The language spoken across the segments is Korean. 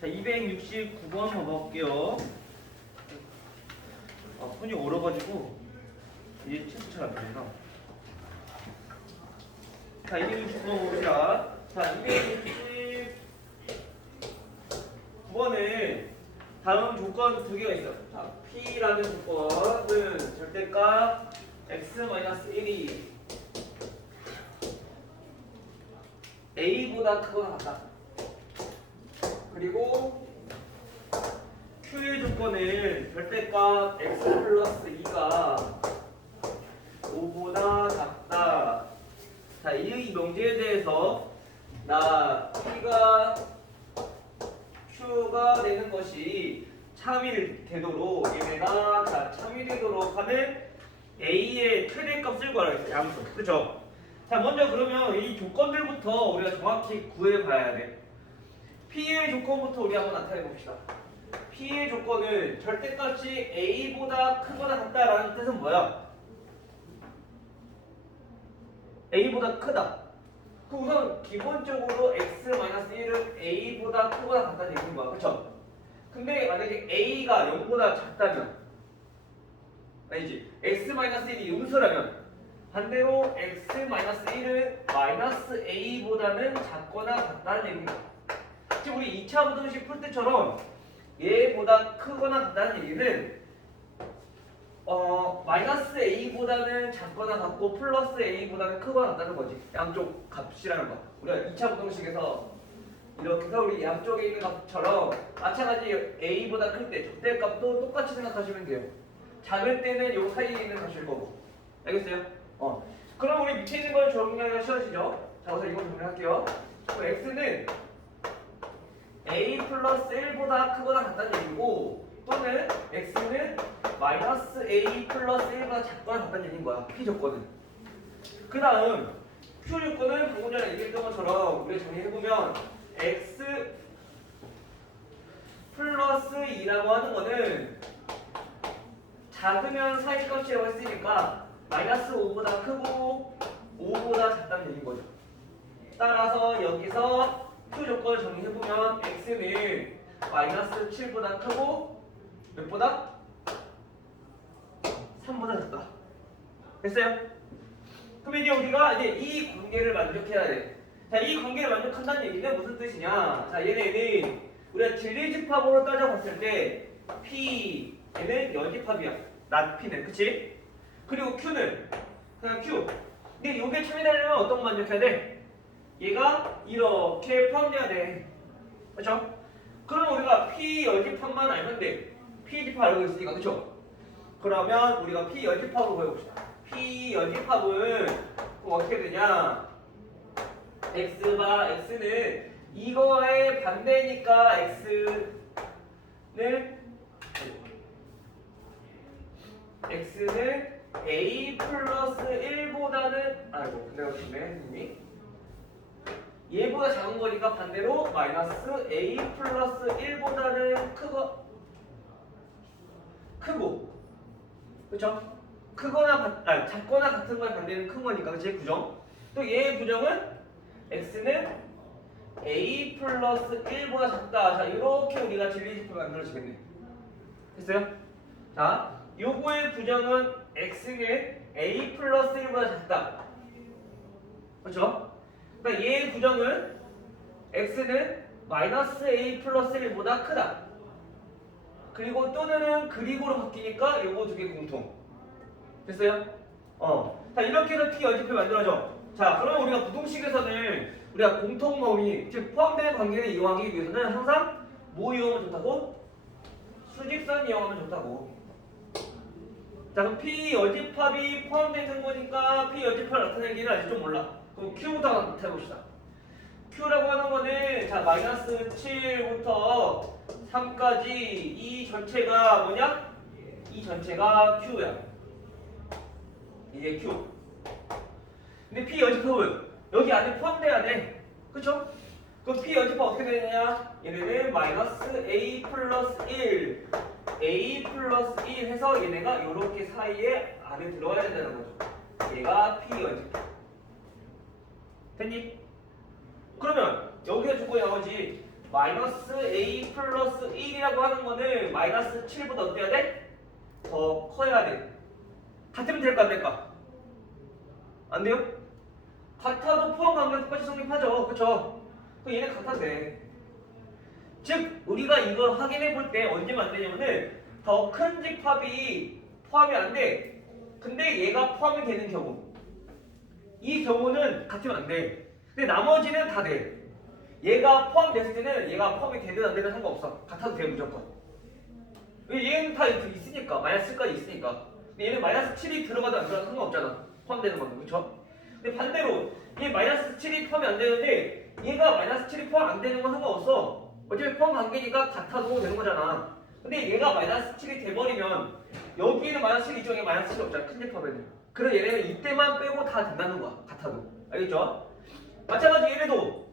자, 269번 봐볼게요. 손이 얼어가지고 이제 책도 잘 안 보이나? 자, 269번 봅시다. 자, 269번은 다음 조건 두 개가 있어. 자, P라는 조건은 절대값 x-1이 A보다 크거나 같다. 그리고 Q의 조건은 절대값 x 플러스 2가 5보다 작다. 자, 이 명제에 대해서 나 P가 Q가 되는 것이 참일되도록 얘네가 참일되도록 하는 A의 최대값을 구하라 했어요. 양수. 그렇죠? 자, 먼저 그러면 이 조건들부터 우리가 정확히 구해봐야 돼. P의 조건부터 우리 한번 나타내 봅시다. P의 조건은 절대값이 A보다 크거나 같다라는 뜻은 뭐야? A보다 크다. 그 우선 기본적으로 x-1은 A보다 크거나 같다는 얘기인 거야. 그쵸? 근데 만약에 A가 0보다 작다면 아니지 x-1이 음수라면 반대로 x-1은 -a보다는 작거나 같다는 얘기입니다. 지금 우리 2차 부등식 풀 때처럼 얘보다 크거나 같다는 얘기는 -a보다는 작거나 같고 플러스 a보다는 크거나 같다는 거지. 양쪽 값이라는 거. 우리가 2차 부등식에서 이렇게 해서 우리 양쪽에 있는 값처럼 마찬가지 a보다 클 때 적대값도 똑같이 생각하시면 돼요. 작을 때는 요 사이에 있는 값일 거고. 알겠어요? 그럼 우리 밑에 있는 걸 정리하기가 쉬워지죠? 자, 우선 이거 정리할게요. x는 a 플러스 1보다 크거나 같다는 얘기고 또는 x는 마이너스 a 플러스 1보다 작거나 같다는 얘기인 거야. P 조건은. 그 다음 Q 조건은 방금 전에 얘기했던 것처럼 우리가 정리해보면 x 플러스 2라고 하는 거는 작으면 사이값이라고 했으니까 마이너스 5보다 크고 5보다 작다는 얘기인 거죠. 따라서 여기서 Q 조건을 정리해보면 x는 마이너스 7보다 크고 몇보다? 3보다 작다. 됐어요? 그럼 이제 우리가 이제 이 관계를 만족해야 돼. 자, 이 관계를 만족한다는 얘기는 무슨 뜻이냐? 자, 얘네는 우리가 진리집합으로 따져봤을 때 P는 여집합이야. not P는. 그치? 그리고 Q는 그냥 Q. 근데 이게 참이되려면 어떤 거 만족해야 돼? 얘가 이렇게 포함돼야 돼. 그렇죠? 그럼 우리가 P 여집합만 알면 돼. P 집합 알고 있으니까. 그렇죠? 그러면 우리가 P 여집합으로 보여봅시다. P 여집합은 어떻게 되냐? x는 이거의 반대니까 x는 a 플러스 1보다는 내가 했니? 얘보다 작은 거니까 반대로 마이너스 a 플러스 1보다는 크고 그쵸? 작거나 같은 거에 반대는 큰 거니까. 그치? 부정. 또 얘의 부정은 x는 a 플러스 1보다 작다. 자, 이렇게 우리가 진리집합을 만들어지겠네. 됐어요? 자, 요거의 부정은 x는 a 플러스 1보다 작다. 그렇죠? 그러니까 얘의 부정은 x는 마이너스 a 플러스 1보다 크다. 그리고 또는 그리고로 바뀌니까 요거 두 개 공통. 됐어요? 자, 이렇게 해서 P 연집표 만들어져. 자, 그러면 우리가 부동식에서는 우리가 공통범위, 즉 포함되는 관계를 이용하기 위해서는 항상 뭐 이용하면 좋다고? 수직선 이용하면 좋다고. 자, 그럼 P 여집합이 포함되는 거니까 P 여집합을 나타내기는 아직 좀 몰라. 그럼 Q부터 나타내봅시다. Q라고 하는 거는 자, 마이너스 7부터 3까지 이 전체가 뭐냐? 이 전체가 Q야. 이게 Q. 근데 P 여집합은 여기 안에 포함돼야 돼. 그쵸? 그럼 P 여집합 어떻게 되느냐? 얘네는 마이너스 A 플러스 1 A 플러스 1 해서 얘네가 이렇게 사이에 안에 들어와야 된다는 거죠. 얘가 P 여집합. 됐니? 그러면 여기서 조건이 나오지. 마이너스 a 플러스 1이라고 하는 거는 마이너스 7보다 어때야 돼? 더 커야 돼. 같으면 될까 안 될까? 안 돼요? 같아도 포함 관계는 똑같이 성립하죠. 그쵸? 그럼 얘네 같아도 돼. 즉 우리가 이걸 확인해 볼 때 언제면 안 되냐면은 더 큰 집합이 포함이 안 돼. 근데 얘가 포함이 되는 경우, 이 경우는 같으면 안 돼. 근데 나머지는 다 돼. 얘가 포함됐을 때는 얘가 포함이 되든 안 되든 상관없어. 같아도 돼 무조건. 얘는 다 있으니까 마이너스까지 있으니까. 근데 얘는 마이너스 7이 들어가도 안 들어가도 상관없잖아. 포함되는 건데 그렇죠? 근데 반대로 얘 마이너스 7이 포함이 안 되는데 얘가 마이너스 7이 포함 안 되는 건 상관없어. 어차피 포함 관계니까 같아도 되는 거잖아. 근데 얘가 마이너스 7이 돼버리면 여기에는 마이너스 7이 있죠. 마이너스 7이 없잖아. 큰 집합에는. 그래서 얘네는 이때만 빼고 다 된다는 거야. 같아도. 알겠죠? 마찬가지 얘네도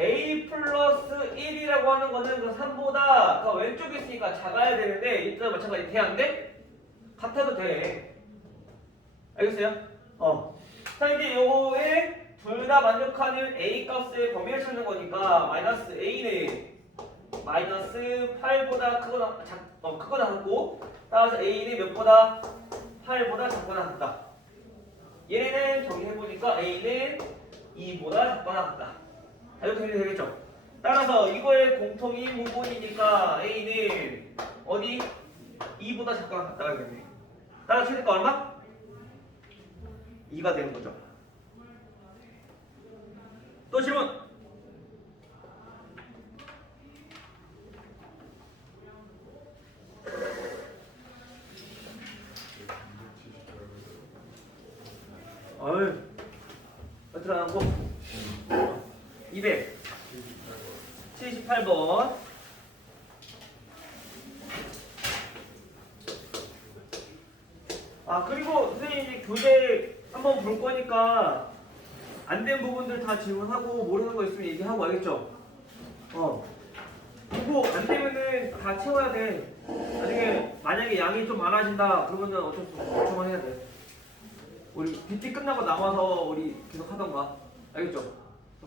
a 플러스 1이라고 하는 거는 그 3보다 왼쪽에 있으니까 작아야 되는데 이때는 마찬가지 돼 안 돼? 같아도 돼. 알겠어요? 자 이제 요거에 둘 다 만족하는 a 값의 범위를 찾는 거니까 마이너스 a는 마이너스 8보다 크거나 같고 따라서 a는 몇보다 8보다 작거나 같다. 얘네는 정리해보니까 a는 2보다 작거나 같다. 이렇게 해도 되겠죠? 따라서 이거의 공통인 부분이니까 a는 어디? 2보다 작거나 같다가 되겠네. 따라서 최대가 얼마? 2가 되는 거죠. 또 질문! 어휴, 몇으로 나오고? 278번. 그리고 선생님이 교재 한번 볼 거니까 안 된 부분들 다 질문하고 모르는 거 있으면 얘기하고 알겠죠? 그리고 안 되면은 다 채워야 돼. 나중에 만약에 양이 좀 많아진다 그러면은 어쩔 수 없어. 요청을 해야 돼. 우리 PT 끝나고 나와서 우리 계속 하던가. 알겠죠?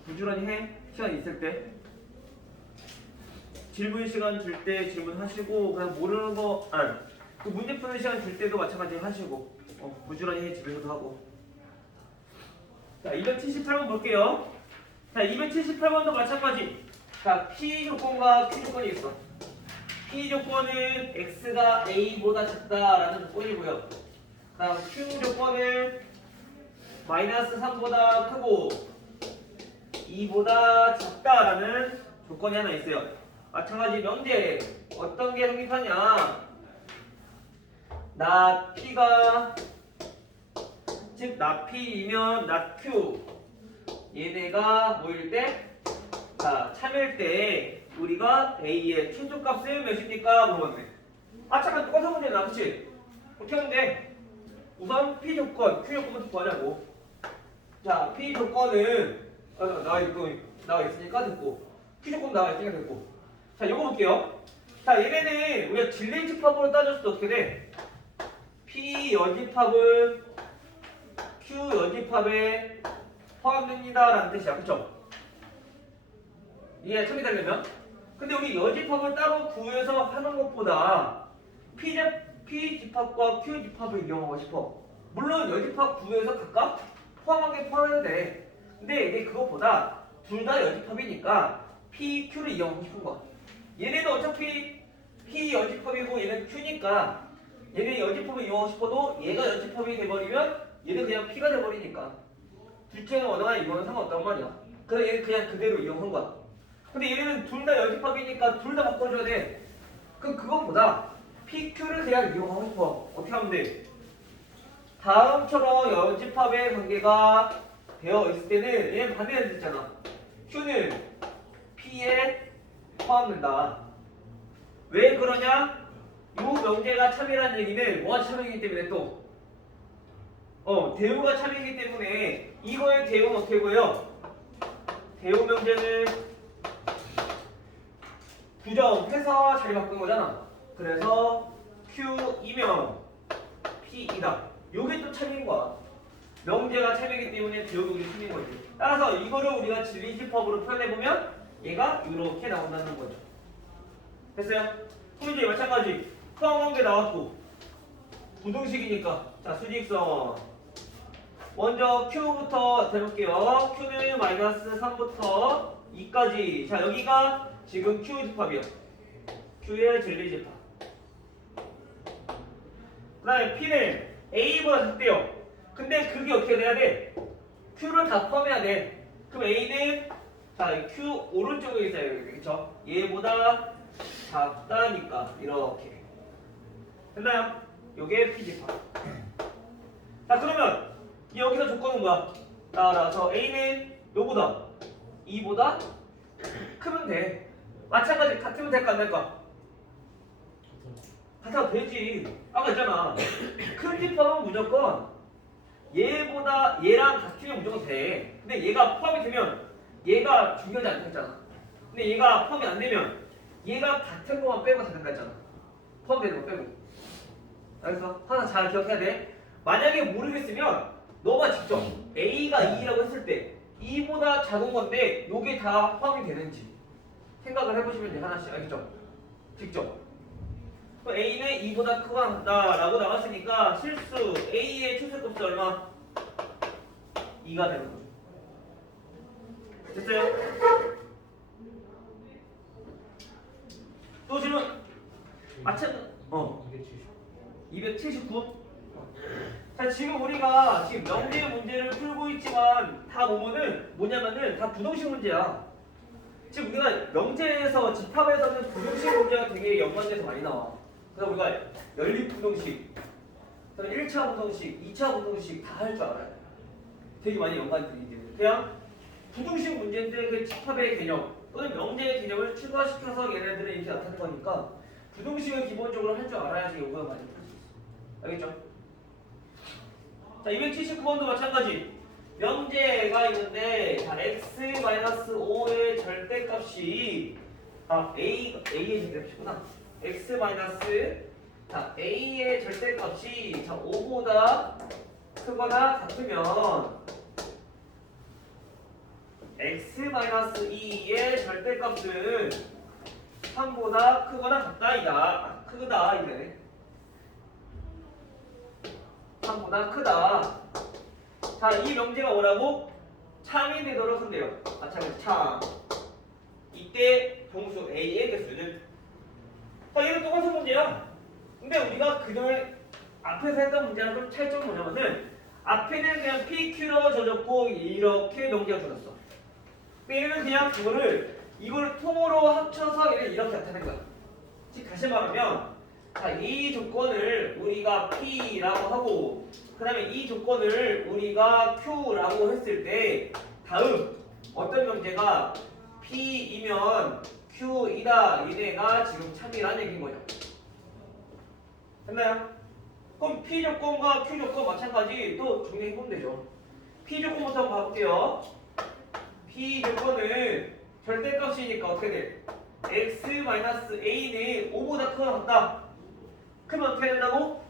부지런히 해. 시간 있을 때. 질문 시간 줄 때 질문하시고 그냥 모르는 거 그 문제 푸는 시간 줄 때도 마찬가지로 하시고 부지런히 해. 집에서도 하고. 자 278번 볼게요. 자 278번도 마찬가지. 자 P 조건과 Q 조건이 있어. P 조건은 X가 A보다 작다라는 조건이고요. 다음 Q 조건은 마이너스 3보다 크고 2보다 작다라는 조건이 하나 있어요. 마찬가지 명제 어떤 게 성립하냐? 나 P가 즉 나 P이면 나 Q 얘네가 뭐일 때? 자 참일 때 우리가 A의 최소값은 몇입니까? 물어봤네. 잠깐 똑같은 문제나 그치? 어떻게 하면 돼? 우선 P 조건, Q 조건부터 구하자고. 자 P 조건은 나와 있으니까 됐고 Q 조건 나와 있으니까 됐고. 자 요거 볼게요. 자 얘네는 우리가 질린 집합으로 따졌을 때 어떻게 돼? P 연집합은 Q 연집합에 포함됩니다 라는 뜻이야. 그쵸? 이게 첨이 되려면 근데 우리 여집합을 따로 구해서 하는 것보다 P 집합과 Q 집합을 이용하고 싶어. 물론 여집합 구해서 각각 포함한 게 포함해도 돼. 근데 이게 그것보다 둘 다 여집합이니까 P, Q를 이용하고 싶은 거야. 얘네는 어차피 P 여집합이고 얘는 Q니까 얘는 여집합을 이용하고 싶어도 얘가 여집합이 돼버리면 얘는 그냥 P가 돼버리니까 둘째는 어느나 이거는 상관없단 말이야. 그래서 얘는 그냥 그대로 이용한 거야. 근데 얘네는 둘 다 여집합이니까 둘 다 바꿔줘야 돼. 그럼 그것보다 PQ를 그냥 이용하고 싶어. 어떻게 하면 돼? 다음처럼 여집합의 관계가 되어 있을 때는 얘는 반대가 있잖아. Q는 P에 포함된다. 왜 그러냐? 이 명제가 참이라는 얘기는 뭐가 참이기 때문에 또 대우가 참이기 때문에 이거의 대우는 어떻게 보여? 대우 명제는 부정해서 자리 바꾼 거잖아. 그래서 Q이면 P이다. 요게 또 참인 거야. 명제가 참이기 때문에 대우도 우리 참인 거지. 따라서 이거를 우리가 진리집합으로 표현해보면 얘가 이렇게 나온다는 거죠. 됐어요? 그럼 이제 마찬가지 포함관계 나왔고 부등식이니까 자 수직선 먼저 Q부터 해볼게요. Q는 마이너스 3부터 2까지. 자 여기가 지금 Q 집합이요. Q의 진리 집합. 그 다음에 P는 A보다 작대요. 근데 그게 어떻게 돼야 돼? Q를 다 포함해야 돼. 그럼 A는 자 Q 오른쪽에 있어요. 그쵸? 얘보다 작다니까 이렇게 됐나요? 요게 P 집합. 자 그러면 여기서 조건은 뭐야? 따라서 A는 요보다 2보다 크면 돼. 마찬가지 같으면 될까 안 될까? 같아도 되지. 아까 했잖아. 큰 집합은 무조건 얘보다 얘랑 같으면 무조건 돼. 근데 얘가 포함이 되면 얘가 중요하지 않다 했잖아. 근데 얘가 포함이 안 되면 얘가 같은 것만 빼고 다 된다 했잖아. 포함되는 거 빼고. 알겠어? 항상 잘 기억해야 돼. 만약에 모르겠으면 너가 직접 A가 2라고 했을 때 2보다 작은 건데 요게 다 포함이 되는지 생각을 해보시면 돼. 하나씩. 알겠죠? 직접. A는 2보다 크거나 같다라고 나왔으니까 실수 A의 최소값이 얼마? 2가 되는 거죠. 됐어요? 또 질문? 마찬가지. 279. 자 지금 우리가 지금 명제 문제를 풀고 있지만 다 보면은 뭐냐면은 다 부등식 문제야. 지금 우리가 명제에서 집합에서는 부등식 문제가 되게 연관돼서 많이 나와. 그래서 우리가 연립부등식, 1차 부등식, 2차 부등식 다 할 줄 알아요. 되게 많이 연관이 되기 때문에 그냥 부등식 문제인데 그 집합의 개념 또는 명제의 개념을 추가시켜서 얘네들은 이렇게 나타낸 거니까 부등식을 기본적으로 할 줄 알아야지 요거가 많이 풀 수 있어. 알겠죠? 자 279번도 마찬가지. 명제가 있는데 자 x-5의 절대값이 A의 절대값이구나. x 자 A의 절대값이 자 5보다 크거나 같으면 x-2의 절대값은 3보다 크거나 같다 이다. 크다 이래. 3보다 크다. 자, 이 명제가 뭐라고? 참이 되도록 한대요. 마찬가지 참. 이때 동수 A의 개수는 자, 얘는 똑같은 문제야. 근데 우리가 그전에 앞에서 했던 문제랑 좀 차이점이 뭐냐면은 앞에는 그냥 PQ로 져줬고 이렇게 명제가 줄었어. 근데 얘는 그냥 이걸 통으로 합쳐서 얘는 이렇게 나타낸 거야. 즉 다시 말하면 자, 이 조건을 우리가 P라고 하고 그 다음에 이 조건을 우리가 Q라고 했을 때 다음 어떤 명제가 P이면 Q이다 얘네가 지금 참이라는 얘기인 거죠. 됐나요? 그럼 P 조건과 Q 조건 마찬가지 또 정리해보면 되죠. P 조건부터 한번 봐볼게요. P 조건은 절대값이니까 어떻게 돼? x-a는 5보다 크거나 같다. 그러면 어떻게 된다고?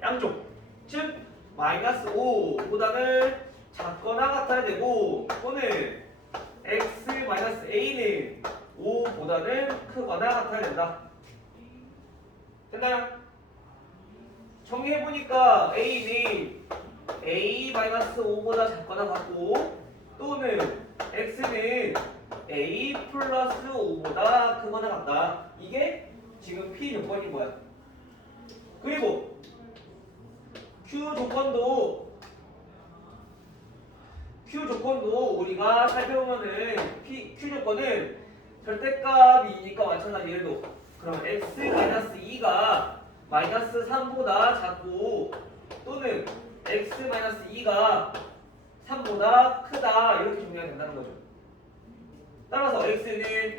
양쪽 즉 마이너스 5보다는 작거나 같아야 되고 또는 x-a는 5보다는 크거나 같아야 된다. 됐나요? 정리해보니까 a는 a-5보다 작거나 같고 또는 x는 a 플러스 5보다 크거나 같다. 이게 지금 P 조건인 거야. 그리고 Q 조건도 우리가 살펴보면은 Q 조건은 절대값이니까 마찬가지. 얘도 그러면 x-2가 마이너스 3보다 작고 또는 x-2가 3보다 크다 이렇게 정리가 된다는 거죠. 따라서 x는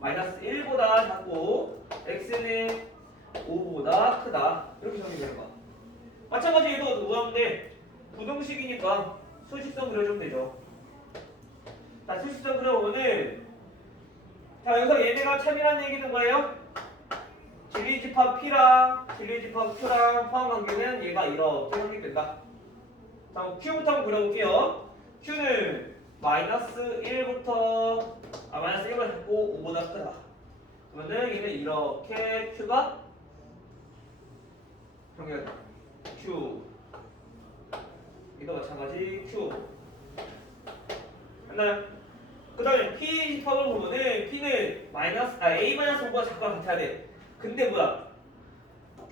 마이너스 1보다 작고 x는 5보다 크다 이렇게 정리되는 거야. 마찬가지 얘도 뭐하는데 부등식이니까 수식선 그려주면 되죠. 자 수식선 그려보면은 자 여기서 얘네가 참이라는 얘기는 뭐예요? 진리집합 P랑 진리집합 Q랑 포함관계는 얘가 이렇게 성립된다. 자 Q부터 한번 그려볼게요. Q는 마이너스 1부터 마이너스 1을 잡고 5보다 크다. 그러면은 얘는 이렇게 Q가 정렬 Q 이도 마찬가지 Q 맞나요? 그 다음에 P 집합을 보면은 P는 A 마이너스 5보다 작거나 같아야 돼. 근데 뭐야?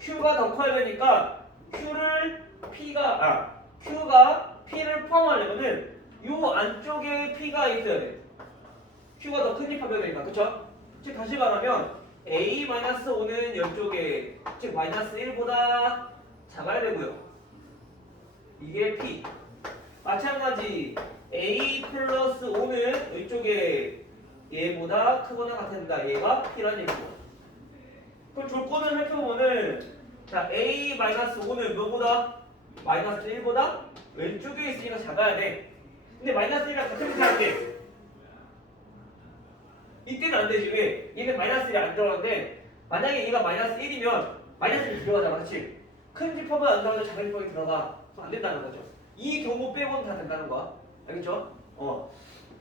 Q가 더 커야 되니까 Q가 P를 포함하려면은 요 안쪽에 P가 있어야 돼. Q가 더 큰 집합이 되니까, 그쵸? 즉 다시 말하면 A-5는 이쪽에 즉 마이너스 1보다 작아야 되고요. 이게 P. 마찬가지 A 플러스 5는 이쪽에 얘보다 크거나 같아야 된다. 얘가 P라는 얘기고. 그럼 조건을 살펴보면은 자 A-5는 뭐보다? 마이너스 1보다 왼쪽에 있으니까 작아야 돼. 근데 마이너스 1이랑 같은 뜻이 안 돼. 이때는 안 되지. 왜? 얘는 마이너스 1이 안 들어가는데 만약에 얘가 마이너스 1이면 마이너스 1이 들어가잖아. 그치? 큰 집합은 안 들어가도 작은 집합이 들어가. 그럼 안 된다는 거죠. 이 경우 빼고는 다 된다는 거야. 알겠죠?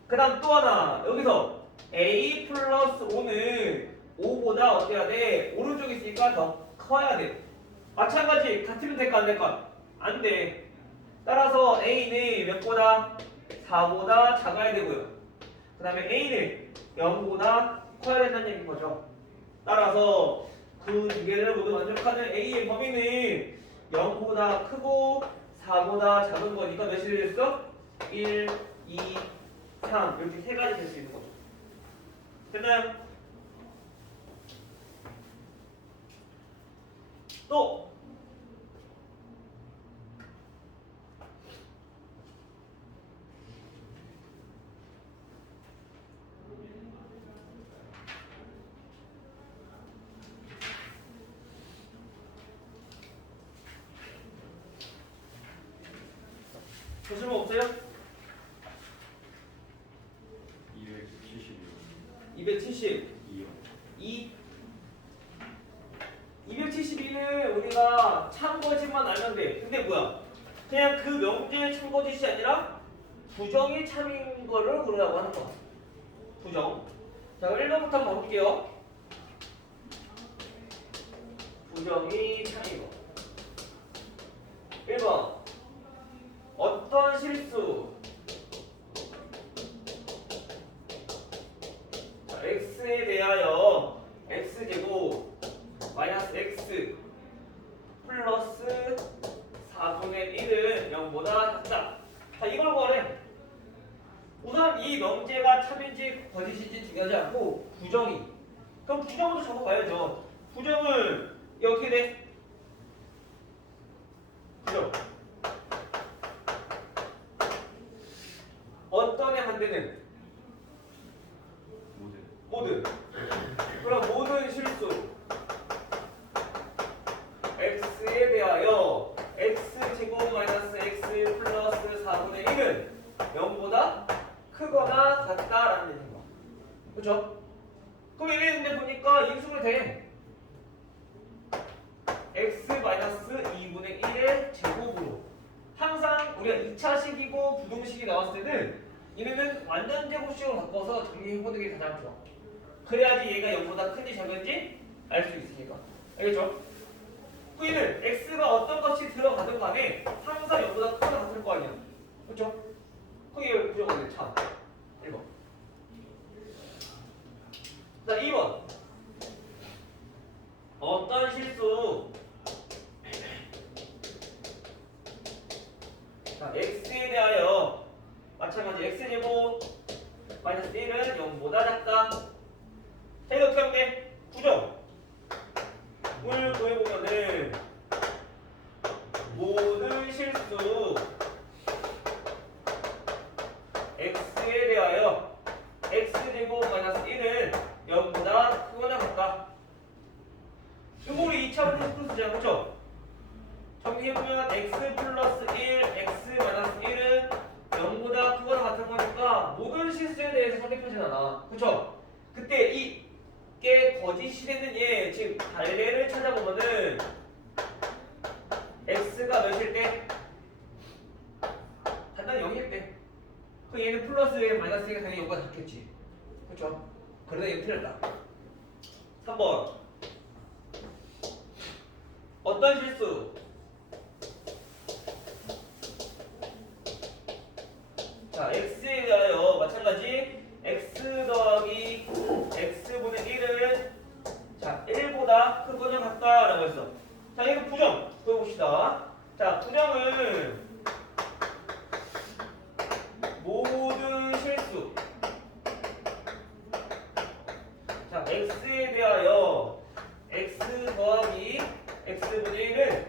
그 다음 또 하나. 여기서 A 플러스 5는 5보다 어때야 돼? 오른쪽에 있으니까 더 커야 돼. 마찬가지 같으면 될까 안 될까? 안 돼. 따라서 A는 몇보다? 4보다 작아야 되고요. 그 다음에 A는 0보다 커야 된다는 얘기인 거죠. 따라서 그 두 개를 모두 만족하는 A의 범위는 0보다 크고 4보다 작은 거니까 몇이 되겠어? 1, 2, 3 이렇게 세 가지 될 수 있는 거죠. 됐나요? 또 질문 없어요? 270 2 272는 우리가 참거짓만 알면 돼. 근데 뭐야? 그냥 그 명제의 참거짓이 아니라 부정이 참인 거를 그러라고 하는 거야. 부정. 자, 1번부터 한번 볼게요. 부정이 참인 거. 1번. 어떤 실수 x에 대하여 x제곱 마이너스 x 플러스 4분의 1은 0보다 작다. 자, 이걸 구하래. 우선 이 명제가 참인지 거짓인지 중요하지 않고 부정이. 그럼 부정도 적어봐야죠. 부정은 이게 어떻게 돼? 부정. 어떤 애 반대는? 모든. 그럼 모든 실수 x에 대하여 x제곱 마이너스 x 플러스 4분의 1은 0보다 크거나 같다라는 얘기인 거. 그쵸? 그럼 얘네 근데 보니까 인수로 돼. x 마이너스 2분의 1의 제곱으로. 항상 우리가 2차식이고 부동식이 나왔을 때는 얘네는 완전 제곱식으로 바꿔서 정리해보는 게 가장 좋아. 그래야지 얘가 0보다 큰지 작은지 알 수 있으니까. 알겠죠? 또 얘는 x가 어떤 것이 들어가든 간에 항상 0보다 크거나 같을 거 아니야. 그쵸? 그게 부정하네. 참. 1번. 자, 2번. 어떤 실수 자, x에 대하여 마찬가지 x제곱 마이너스 1은 0보다 작다. 자, 이거 어떻게 하면 돼? 부정. 을 구해보면은 모든 실수 x에 대하여 x제곱 마이너스 1은 0보다 크거나 같다. 이거 우리 2차원에서 풀었잖아. 그쵸? 정리해보면 x 플러스 1, x 마이너스 1은 0보다 크거나 같은 거니까 모든 실수에 대해서 선택하진 않아. 그쵸? 그때 이게 거짓이 되는 얘, 즉 갈래를 찾아보면은 x가 몇일 때? 단단 0일 때. 그 얘는 플러스 플러스에 마이너스에 당연히 요가 같겠지. 그렇죠? 그러다 이거 틀렸다. 3번. 어떤 실수? 자, x에 대하여 마찬가지 x 더하기 x분의 1은 자 1보다 크거나 같다라고 했어. 자, 이거 부정 보여봅시다. 자, 부정은 모든 실수. 자, x에 대하여 x 더하기 x분의 1은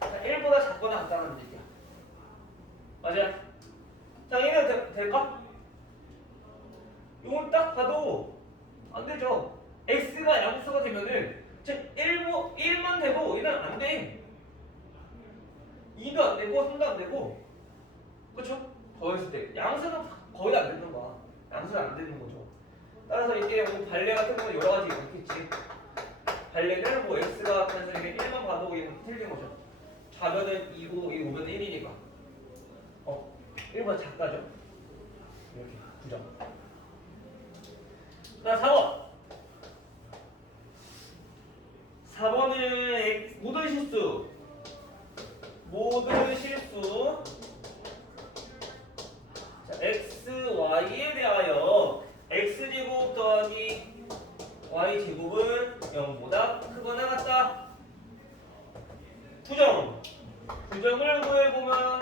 자, 1보다 작거나 같다는 얘기야. 맞아? 자, 얘는 될까? 이건 딱 봐도 안 되죠. x가 양수가 되면은 즉 1만 되고 얘는 안 돼. 2도 안 되고 3도 안 되고. 그렇죠? 더했을 때 양수는 거의 안 되는 거야. 양수는 안 되는 거죠. 따라서 이게 뭐 발레 같은 거는 여러 가지 있겠지. 발레는 뭐 x가 단순하게 1만 봐도 얘는 틀린 거죠. 좌변은 2고 이 우변은 1이니까. 1보다 작다죠. 이렇게 부정. 자, 4번. 4번은 모든 실수. 모든 실수. 자, x, y에 대하여 x제곱 더하기 y제곱은 0보다 크거나 같다. 부정. 부정을 구해보면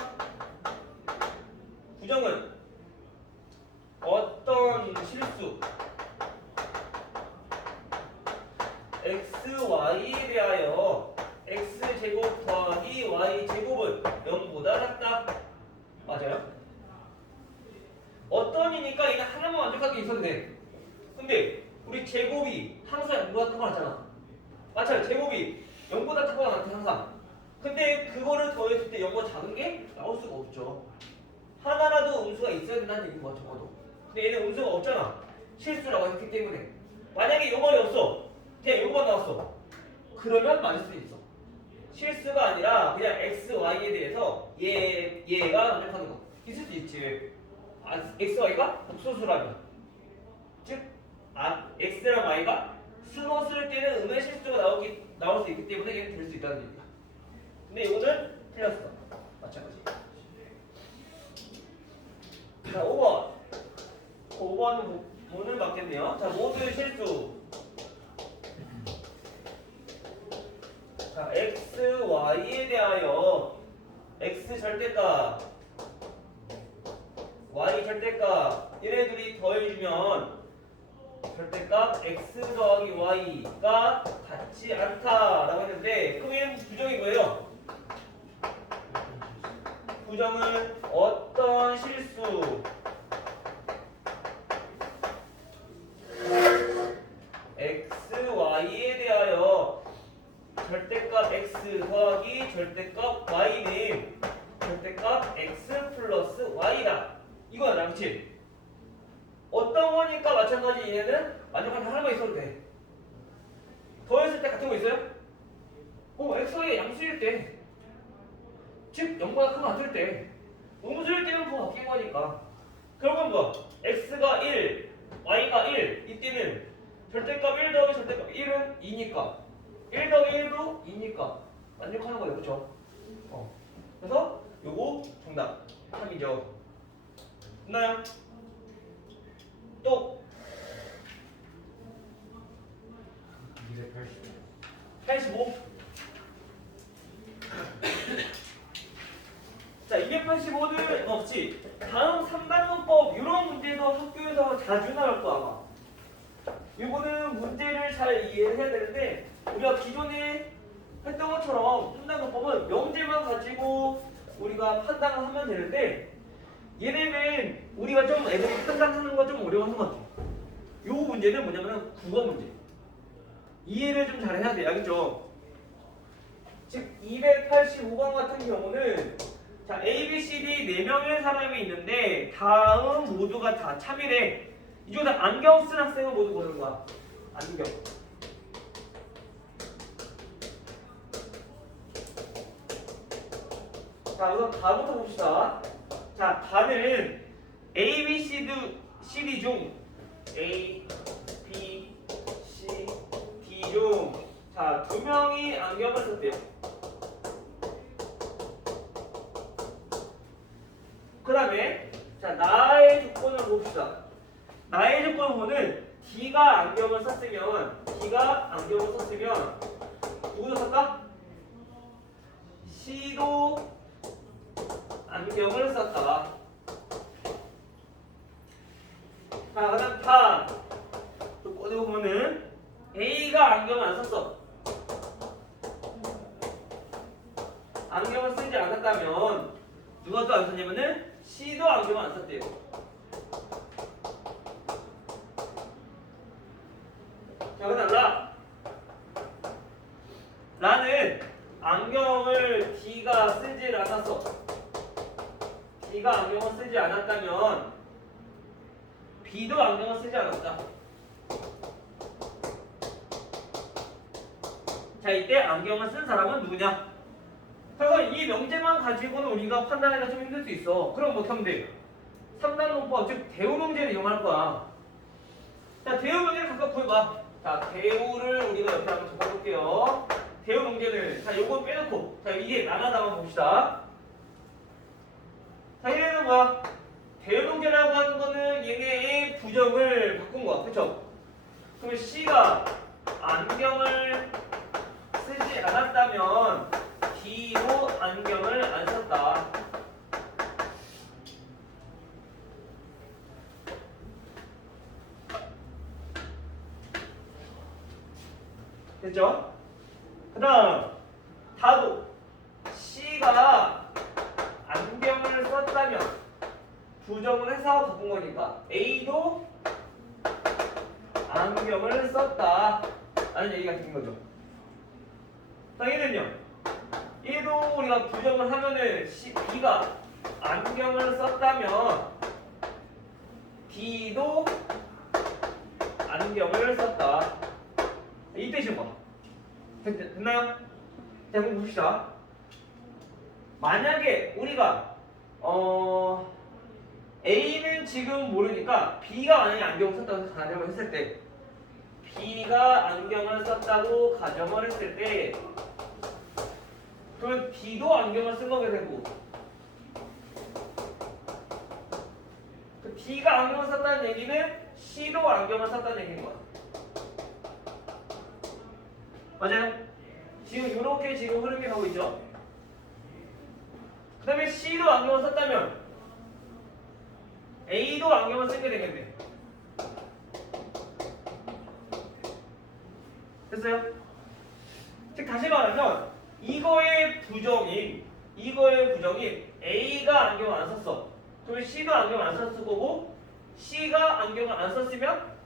부정은 어떤 실수 x, y에 대하여 x제곱 더하기 y제곱은 0보다 작다. 맞아요? 어떤이니까 얘는 하나만 완벽하게 있어도 돼. 근데 우리 제곱이 항상 0보다 크거나 같잖아. 맞아요. 제곱이 0보다 크거나 같아 항상. 근데 그거를 더했을 때 0보다 작은 게 나올 수가 없죠. 하나라도 음수가 있어야 된다는 얘기인 거야 적어도. 근데 얘는 음수가 없잖아. 실수라고 했기 때문에. 만약에 요번이 없어. 그냥 요거만 나왔어. 그러면 맞을 수 있어. 실수가 아니라 그냥 x, y에 대해서 얘가 만족하는 거 있을 수 있지. x, y가 복소수라면 즉 x랑 y가 수로 쓸 때는 음의 실수가 나올 수 있기 때문에 얘는 될 수 있다는 얘기야. 근데 이거는 틀렸어. 마찬가지. 자, 5번. 5번은 뭐는 맞겠네요. 자, 모든 실수. 자, x, y에 대하여 x 절대값, y 절대값 얘네들이 더해주면 절대값 x 더하기 y가 같지 않다라고 했는데 그럼 얘는 부정이 뭐예요? 부정은 어떤 실수 x, y에 대하여 절대값 x 더하기 절대값 y는 절대값 x 플러스 y다. 이거야, 그치? 어떤 거니까 마찬가지 얘네는 만족하는 하나만 있어도 돼. 더했을 때 같은 거 있어요? x, y가 양수일 때, 즉 0보다 크고 같을 때, 음수일 때는 뭐 바뀐 거니까. 그러면 뭐 x가 1, y가 1 이때는 절대값 1 더하기 절대값 1은 2니까 1 더하기 1도 2니까 만족하는 거예요. 그렇죠? 그래서 요거 정답 3이죠. 됐나요? 또 85. 자, 285는 없지. 다음 3단원법 이런 문제도 학교에서 자주 나올 거 아마. 이거는 문제를 잘 이해해야 되는데 우리가 기존에 했던 것처럼 3단원법은 명제만 가지고 우리가 판단을 하면 되는데 얘네는 우리가 좀 애들이 판단하는 거 좀 어려워하는 것 같아. 요 문제는 뭐냐면 국어 문제. 이해를 좀 잘 해야 돼. 알겠죠? 즉 285번 같은 경우는 자, A, B, C, D 4명의 사람이 있는데 다음 모두가 다 참이래. 이쪽에 안경 쓴 학생은 모두 보는 거야. 안경. 자, 우선 가부터 봅시다. 자, 가는 A, B, CD 중 A, B, C, D 중 자, 두 명이 안경을 썼대요. 그 다음에 자, 나의 조건을 봅시다. 나의 조건은 D가 안경을 썼으면 누구도 썼다? C도 안경을 썼다. 자, 그 다음 다 조건을 보면은 A가 안경을 안 썼어. 안경을 쓰지 않았다면 누가 또 안 썼냐면은 C도 안경을 안 썼대요. 자, 그다음 라는 안경을 D가 쓰지 않았어. D가 안경을 쓰지 않았다면 B도 안경을 쓰지 않았다. 자, 이때 안경을 쓴 사람은 누구냐? 그래서 이 명제만 가지고는 우리가 판단하기가 좀 힘들 수 있어. 그럼 뭐 하면 돼? 3단 논법, 즉 대우 명제를 이용할 거야. 자, 대우 명제를 각각 구해봐. 자, 대우를 우리가 옆에 한번 적어볼게요. 대우 명제는 자, 요거 빼놓고 자, 이게 나가다만 봅시다. 자, 얘는 뭐야? 대우 명제라고 하는 거는 얘네의 부정을 바꾼 거야. 그쵸? 그러면 C가 안경을 쓰지 않았다면 D도 안경을 안 썼다. 됐죠? 그 다음 다도 C가 안경을 썼다면 부정을 해서 바꾼 거니까 A도 안경을 썼다 라는 얘기가 되는 거죠. 자, 얘는요, 얘도 우리가 부정을 하면은 B가 안경을 썼다면 D도 안경을 썼다. 이 뜻인 거. 됐나요? 자, 한번 봅시다. 만약에 우리가 A는 지금 모르니까 B가 만약에 안경을 썼다고 가정을 했을 때 B가 안경을 썼다고 가정을 했을 때 그러면 D도 안경을 쓴 거게 되고 그 D가 안경을 썼다는 얘기는 C도 안경을 썼다는 얘기인 거야. 맞아요? 지금 이렇게 지금 흐름이 가고 있죠? 그 다음에 C도 안경을 썼다면 A도 안경을 쓰게 되겠네. 됐어요? 즉 다시 말하면 이거의 부정인 A가 안경을 안 썼어. 그러면 C도 안경을 안 썼을 거고 C가 안경을 안 썼으면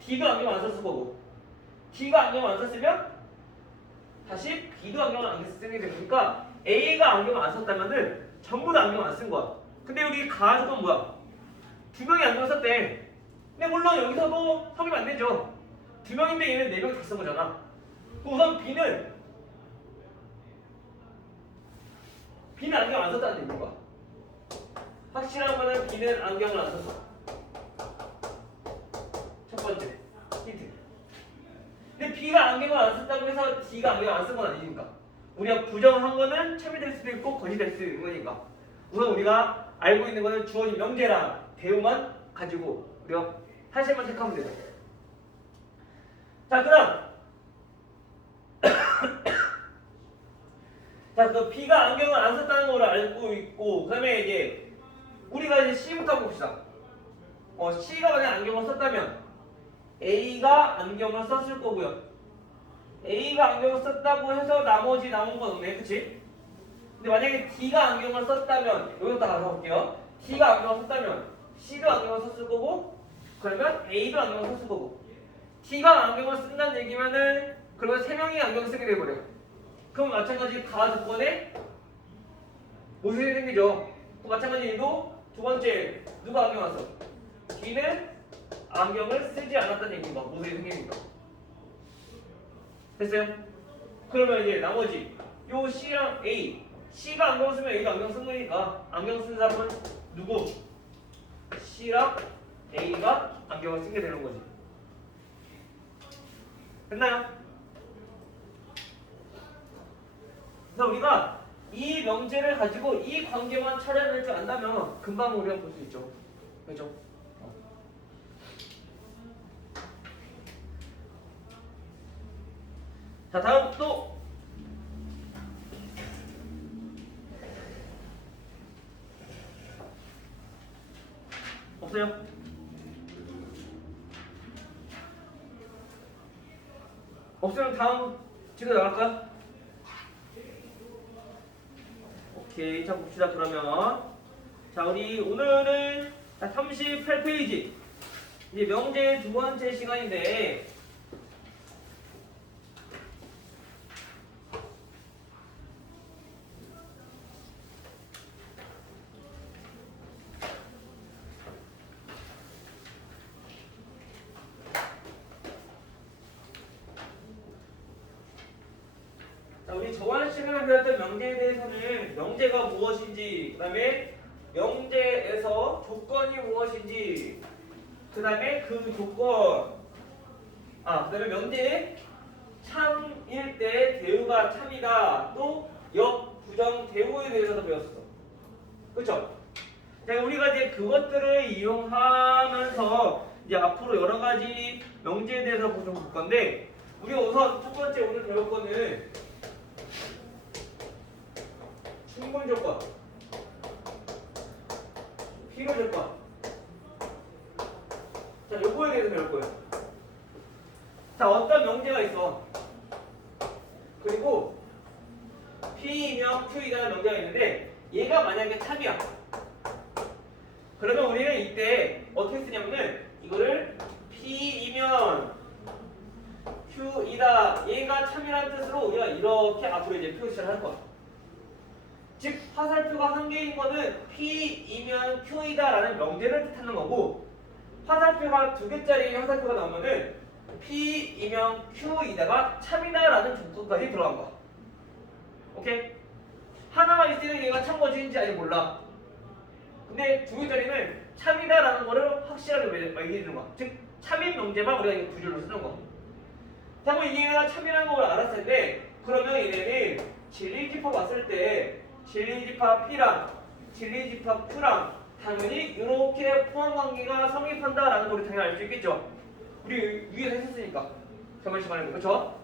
D도 안경을 안 썼을 거고 D가 안경을 안 썼으면 다시 B도 안경을 안 쓰게 되니까 A가 안경을 안 썼다면은 전부 다 안경을 안 쓴 거야. 근데 여기 가족은 뭐야? 두 명이 안경을 썼대. 근데 물론 여기서도 성립 안 되죠. 두 명인데 얘는 네 명 다 쓴 거잖아. 우선 B는 안경 안 썼다는 얘기인 거야. 확실한 거는 B는 안경을 안 썼어. 첫 번째 힌트. 근데 B가 안경을 안 썼다고 해서 D가 안경을 안 쓴 건 아니니까. 우리가 부정한 거는 참여될 수도 있고 거짓될 수도 있는 거니까. 우선 우리가 알고 있는 거는 주어진 명제랑 대우만 가지고 우리가 사실만 체크하면 돼요. 자, 그다음 자, 그 B가 안경을 안 썼다는 걸 알고 있고, 그다음에 이제 우리가 이제 C부터 봅시다. C가 만약 안경을 썼다면 A가 안경을 썼을 거고요. A가 안경을 썼다고 해서 나머지 남은 건 없네, 그치? 근데 만약에 D가 안경을 썼다면 여기부터 가서 볼게요. D가 안경을 썼다면 C도 안경을 썼을 거고, 그러면 A도 안경을 썼을 거고. D가 안경을 쓴다는 얘기면은 그러면 세 명이 안경을 쓰게 돼버려요. 그럼 마찬가지 가 조건에 모습이 생기죠. 또 마찬가지 얘도 두 번째 누가 안경 안 써? D는 안경을 쓰지 않았다는 얘기인 거야. 모습이 생기니까. 됐어요? 그러면 이제 나머지 요 C랑 A C가 안경 쓰면 A도 안경 쓴 거니까 안경 쓴 사람은 누구? C랑 A가 안경을 쓰게 되는 거지. 됐나요? 그래서 우리가 이 명제를 가지고 이 관계만 찾아낼 줄 안다면 금방 우리가 볼 수 있죠. 그죠? 자, 다음 또 없어요? 없으면 다음 지금 나갈까? 오케이, 자 봅시다. 그러면 자, 우리 오늘은 38페이지 이제 명제 두 번째 시간인데 우리 저번 시간에 배웠던 명제에 대해서는 명제가 무엇인지, 그 다음에 명제에서 조건이 무엇인지, 그 다음에 그 조건, 그 다음에 명제에 참일 때 대우가 참이다, 또 역부정 대우에 대해서도 배웠어. 그쵸? 자, 우리가 이제 그것들을 이용하면서 이제 앞으로 여러 가지 명제에 대해서 좀 볼 건데, 우리가 우선 첫 번째 오늘 배울 거는 충분 조건, 필요 조건. 자, 요거에 대해서 배울 거예요. 자, 어떤 명제가 있어. 그리고 P이면 Q이라는 명제가 있는데 얘가 만약에 참이야. 그러면 우리는 이때 어떻게 쓰냐면은 이거를 P이면 Q이다. 얘가 참이라는 뜻으로 우리가 이렇게 앞으로 이제 표시를 할 거야. 즉 화살표가 한 개인 거는 P이면 Q이다라는 명제를 뜻하는 거고, 화살표가 두 개짜리 화살표가 나오면은 P이면 Q이다가 참이다라는 조건까지 들어간 거야. 오케이? 하나만 있을 때는 얘가 참 거지인지 아직 몰라. 근데 두 개짜리는 참이다라는 거를 확실하게 얘기해 주는 거야. 즉 참인 명제만 우리가 이거 두 줄로 쓰는 거. 자, 그럼 얘가 참이라는 걸 알았을 텐데, 그러면 얘네는 진리집합 왔을 때 진리집합 P랑 진리집합 Q랑 당연히 이렇게 포함관계가 성립한다라는 걸 당연히 알 수 있겠죠. 우리 위에서 했었으니까 저번 시간에. 그렇죠?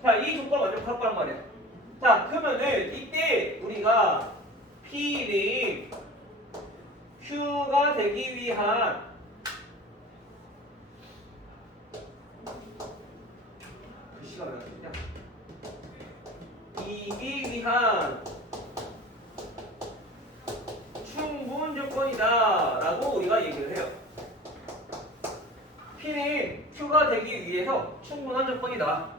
자, 이 조건을 완전 갖고 란 말이야. 자, 그러면은 이때 우리가 P는 Q가 되기 위한 글씨가 왜 나왔냐? 이기 위한 충분 조건이다 라고 우리가 얘기를 해요. P는 Q가 되기 위해서 충분한 조건이다.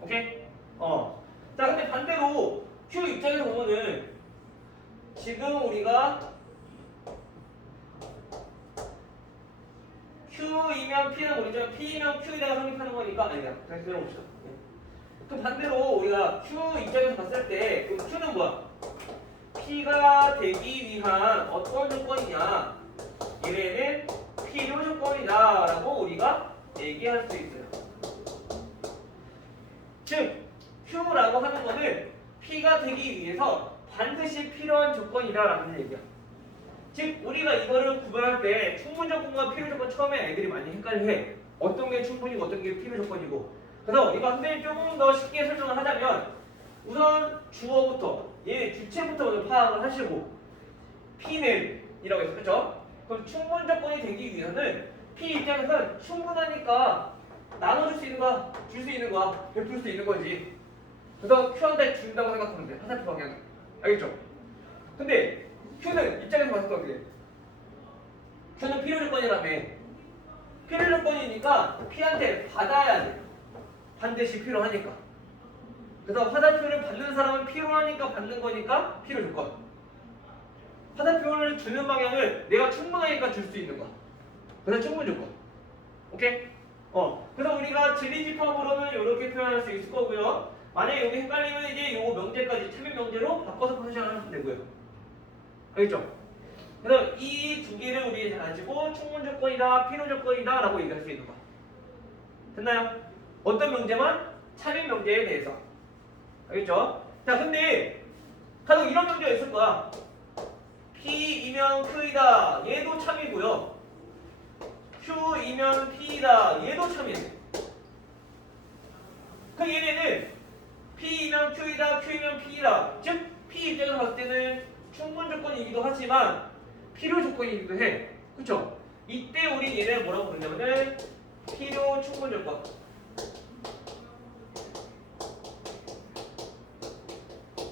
오케이? 자, 근데 반대로 Q 입장에서 보면은 지금 우리가 Q이면 P는 모르지만 P면 Q에다가 성립하는 거니까 아니다. 다시 들어봅시다. 그 반대로 우리가 Q 입장에서 봤을 때 그럼 Q는 뭐야? P가 되기 위한 어떤 조건이냐? 얘네는 필요 조건이다 라고 우리가 얘기할 수 있어요. 즉 Q라고 하는 거는 P가 되기 위해서 반드시 필요한 조건이다 라는 얘기야. 즉 우리가 이거를 구별할 때 충분 조건과 필요 조건 처음에 애들이 많이 헷갈려해. 어떤 게 충분이고 어떤 게 필요 조건이고. 그래서 이거 선생님이 조금 더 쉽게 설명을 하자면, 우선 주어부터 얘 주체부터 먼저 파악을 하시고, P는 이라고 했어. 그렇죠? 그럼 충분 조건이 되기 위해서는 P 입장에서는 충분하니까 나눠줄 수 있는 거야, 줄 수 있는 거야, 베풀 수 있는 거지. 그래서 Q한테 준다고 생각하면 돼. 화살표 방향. 알겠죠? 근데 Q는 입장에서 봤을 때 어떻게 돼? Q는 필요 조건이라며. 필요 조건이니까 P한테 받아야 돼. 반드시 필요하니까. 그래서 화살표를 받는 사람은 필요하니까 받는 거니까 필요 조건. 화살표를 주는 방향을 내가 충분하니까 줄 수 있는 거야. 그래서 충분 조건. 오케이? 그래서 우리가 진리집합으로는 이렇게 표현할 수 있을 거고요. 만약에 여기 헷갈리면 이제 요거 명제까지 참여 명제로 바꿔서 표시하면 되고요. 알겠죠? 그래서 이 두 개를 우리 잘 가지고 충분 조건이다, 필요 조건이다 라고 얘기할 수 있는 거. 됐나요? 어떤 명제만? 참여 명제에 대해서. 알겠죠? 자, 근데 가령 이런 명제가 있을 거야. P이면 Q이다. 얘도 참이고요. Q이면 P이다. 얘도 참이에요. 그 얘네는 P이면 Q이다, Q이면 P이다. 즉 P 입장에서 봤을 때는 충분 조건이기도 하지만 필요 조건이기도 해. 그쵸? 이때 우리 얘를 뭐라고 부르냐면은 필요 충분 조건.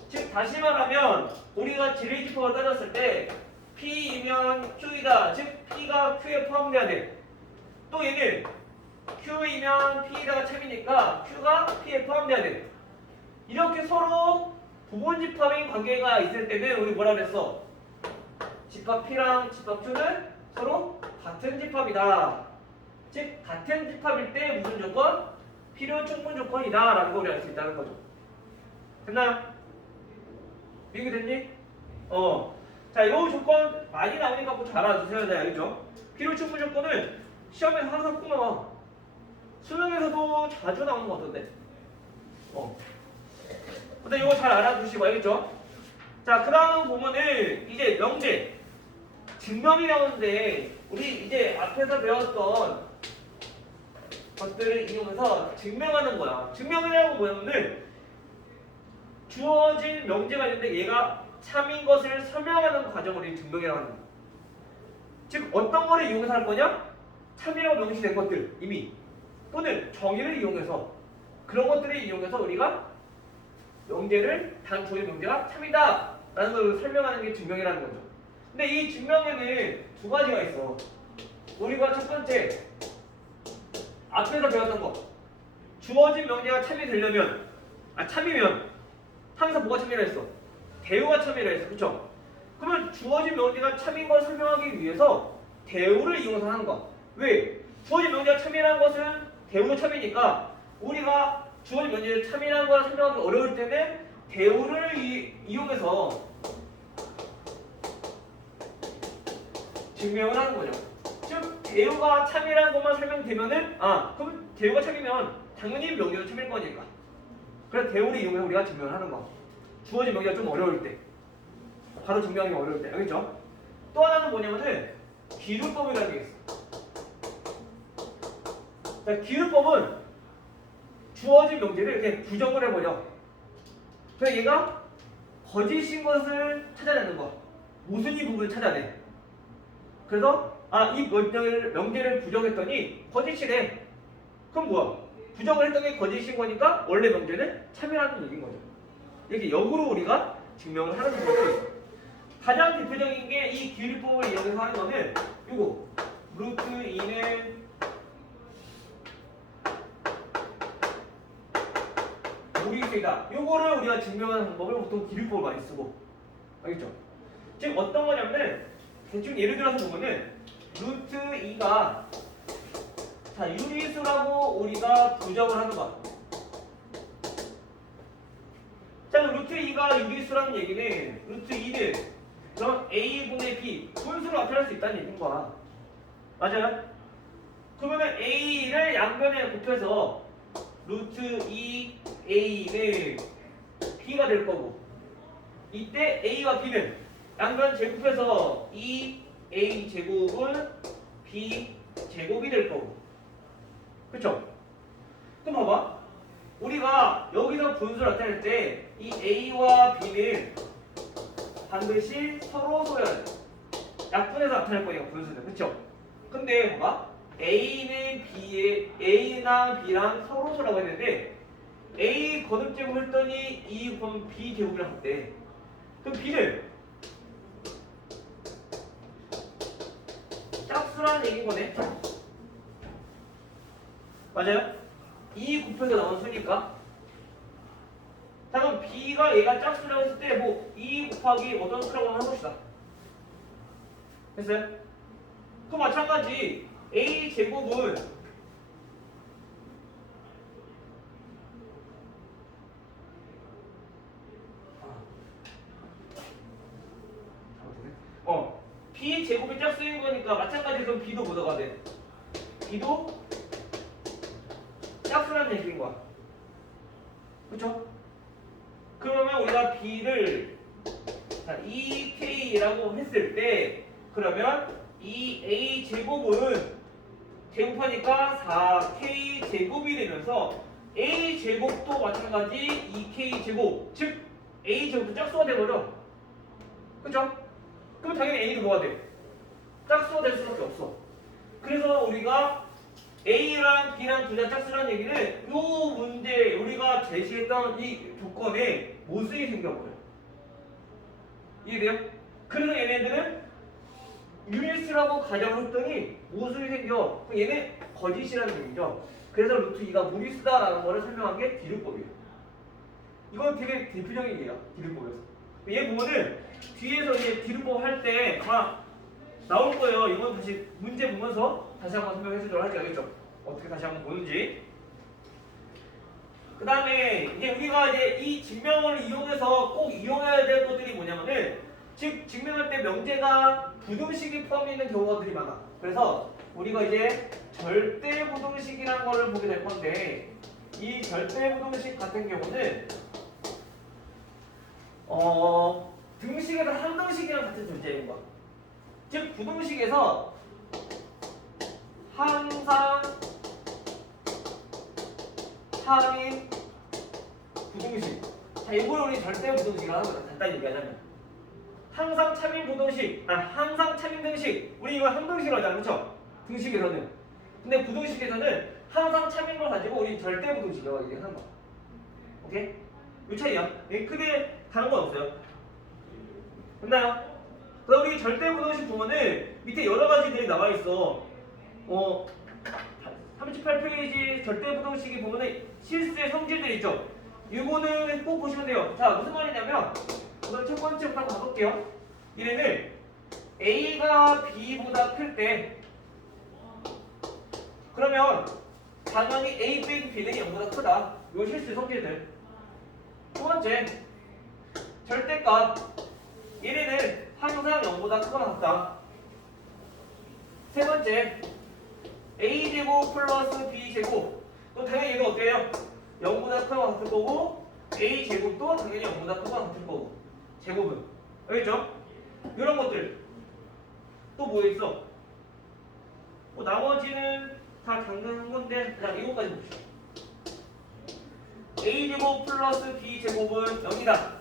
즉 다시 말하면 우리가 지레이지퍼가 따졌을 때 P이면 Q이다. 즉 P가 Q에 포함돼야 돼. 또 얘는 Q이면 P가 참이니까 Q가 P에 포함돼야 돼. 이렇게 서로 부분집합인 관계가 있을 때는 우리 뭐라 그랬어? 집합 P랑 집합 Q는 서로 같은 집합이다. 즉 같은 집합일 때 무슨 조건? 필요 충분 조건이다 라는 걸 우리 알 수 있다는 거죠. 됐나요? 이게 됐니? 자, 이 조건 많이 나오니까 꼭 잘 알아두셔야 돼요. 알겠죠? 필요 충분 조건은 시험에서 항상 꼭 나와. 수능에서도 자주 나오는 거 같던데. 근데 이거 잘 알아두시고 알겠죠? 자, 그 다음 보면은 이제 명제 증명이 나오는데 우리 이제 앞에서 배웠던 것들을 이용해서 증명하는 거야. 증명이라고 뭐냐면은 주어진 명제가 있는데 얘가 참인 것을 설명하는 과정을 우리 증명이라고 하는 거야. 즉 어떤 거를 이용해서 할 거냐? 참이라고 명시된 것들 이미 또는 정의를 이용해서 그런 것들을 이용해서 우리가 명제를 단 주어진 명제가 참이다 라는 걸 설명하는 게 증명이라는 거죠. 근데 이 증명에는 두 가지가 있어. 우리가 첫 번째 앞에서 배웠던 거 주어진 명제가 참이 되려면 참이면 항상 뭐가 참이라 했어? 대우가 참이라 했어. 그쵸? 그러면 주어진 명제가 참인 걸 설명하기 위해서 대우를 이용해서 하는 거야. 왜? 주어진 명제가 참이라는 것은 대우도 참이니까 우리가 주어진 명제를 참이라는 걸 설명하기 어려울 때는 대우를 이용해서 증명을 하는 거죠. 즉 대우가 참이라는 것만 설명되면은 그럼 대우가 참이면 당연히 명제도 참일 거니까. 그래서 대우를 이용해서 우리가 증명을 하는 거. 주어진 명제가 좀 어려울 때, 바로 증명하기 어려울 때, 알겠죠? 또 하나는 뭐냐면은 기술법이라는 게 있어. 자, 기술법은 주어진 명제를 이렇게 부정을 해버려. 그래서 얘가 거짓인 것을 찾아내는 거. 모순이 부분을 찾아내. 그래서 이 명제를 부정했더니 거짓이래. 그럼 뭐야? 부정을 했더니 거짓인 거니까 원래 명제는 참여라는 얘기인 거죠. 이렇게 역으로 우리가 증명을 하는 거고 있어. 가장 대표적인 게 이 기울법을 이용해서 하는 거는 이거 루트 2는 무리수이다. 요거를 우리가 증명하는 방법을 보통 기울법을 많이 쓰고. 알겠죠? 즉 어떤 거냐면은 대충 예를 들어서 보면은 루트 2가 자 유리수라고 우리가 부정을 하는 거야. 자 루트 2가 유리수라는 얘기는 루트 2는 그럼 A분의 B 분수로 나타낼 수 있다는 얘기인 거야. 맞아요? 그러면은 A를 양변에 곱해서 루트 2A는 B가 될 거고 이때 A와 B는 양변 제곱해서 2A 제곱은 B 제곱이 될 거고 그쵸? 그럼 봐봐 우리가 여기서 분수를 나타낼 때 이 A와 B는 반드시 서로 소여야 돼. 약분해서 나타낼 거니까 분수는 그쵸? 근데 봐봐 A는 A랑 B랑 서로 소라고 했는데 A 거듭제곱을 했더니 2 곱하면 B 제곱이랑 같대. 그럼 B는 짝수라는 얘기인 거네. 맞아요? 2 곱해서 나온 수니까. 자 그럼 B가 얘가 짝수라고 했을 때 뭐 2 곱하기 어떤 수라고 한번 해봅시다. 됐어요? 그럼 마찬가지 A 제곱은 되니까 마찬가지로 그럼 B도 뭐가 돼? B도 짝수라는 얘기인 거야. 그쵸? 그러면 우리가 B를 자, 2K라고 했을 때 그러면 이 A 제곱은 제곱하니까 4K 제곱이 되면서 A 제곱도 마찬가지 2K 제곱 즉 A 제곱도 짝수가 돼버려. 그쵸? 그럼 당연히 A도 뭐가 돼? 짝수가 될 수밖에 없어. 그래서 우리가 A랑 B랑 둘 다 짝수라는 얘기는 이 문제 우리가 제시했던 이 조건에 모순이 생겨버려요. 이해돼요? 그래서 얘네들은 유니스라고 가정을 했더니 모순이 생겨. 그럼 얘네 거짓이라는 얘기죠. 그래서 루트 2가 무리수다라는 거를 설명한 게 디귿법이에요. 이건 되게 대표적인 얘기야. 디귿법에서. 얘 보면은 뒤에서 이제 디귿법 할 때 아마 나올 거예요. 이건 다시 문제 보면서 다시 한번 설명해 주도록 할게요. 알겠죠? 어떻게 다시 한번 보는지. 그 다음에 이제 우리가 이제 이 증명을 이용해서 꼭 이용해야 될 것들이 뭐냐면은 즉 증명할 때 명제가 부등식이 포함되어 있는 경우들이 많아. 그래서 우리가 이제 절대 부등식이라는 거를 보게 될 건데 이 절대 부등식 같은 경우는 등식에서 항등식이랑 같은 존재인 거야. 즉 부등식에서 항상 참인 부등식. 자, 이걸 우리 절대 부등식이라고 하는 거야. 간단히 얘기하자면 항상 참인 부등식, 항상 참인 등식. 우리 이거 항등식이라고 하잖아, 그렇죠? 등식에서는. 근데 부등식에서는 항상 참인 걸 가지고 우리 절대 부등식이라고 얘기하는 거야. 오케이? 이 차이야. 크게 다른 건 없어요. 됐나요? 그럼 우리 절대 부등식 보면은 밑에 여러 가지들이 나와 있어. 38페이지 절대 부등식이 보면은 실수의 성질들 있죠. 이거는 꼭 보시면 돼요. 자, 무슨 말이냐면 우선 첫 번째부터 한번 가볼게요. 얘네는 A가 B보다 클 때 그러면 당연히 A 빼기 B는 0보다 크다. 요 실수의 성질들. 두 번째 절대값. 얘네는 항상 0보다 크거나 같다. 세 번째 A제곱 플러스 B제곱. 그럼 당연히 얘가 어때요? 0보다 크거나 같을 거고 A제곱도 당연히 0보다 크거나 같을 거고 제곱은. 알겠죠? 이런 것들. 또 뭐 있어? 나머지는 다 당근한 건데 그냥 이거까지 봅시다. A제곱 플러스 B제곱은 0이다.